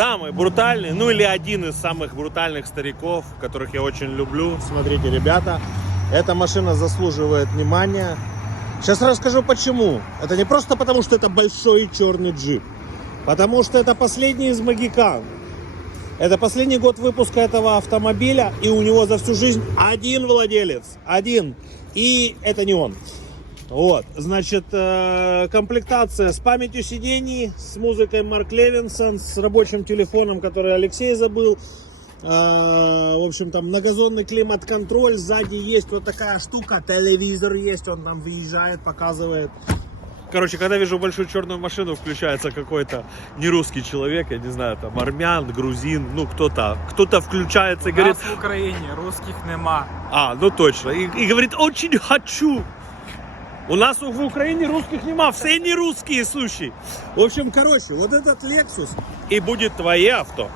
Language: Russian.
Самый брутальный, ну или один из самых брутальных стариков, которых я очень люблю. Смотрите, ребята, эта машина заслуживает внимания. Сейчас расскажу почему. Это не просто потому, что это большой черный джип. Потому что это последний из Могикан. Это последний год выпуска этого автомобиля. И у него за всю жизнь один владелец. Один. И это не он. Вот, значит, комплектация с памятью сидений, с музыкой Марк Левинсон, с рабочим телефоном, который Алексей забыл. В общем, там многозонный климат-контроль, сзади есть вот такая штука, телевизор есть, он там выезжает, показывает. Короче, когда вижу большую черную машину, включается какой-то нерусский человек, я не знаю, там армян, грузин, ну кто-то включается и говорит... У нас в Украине русских нема. Ну точно, и говорит, очень хочу. У нас в Украине русских нема, все не русские, слушай. В общем, короче, вот этот Lexus и будет твое авто.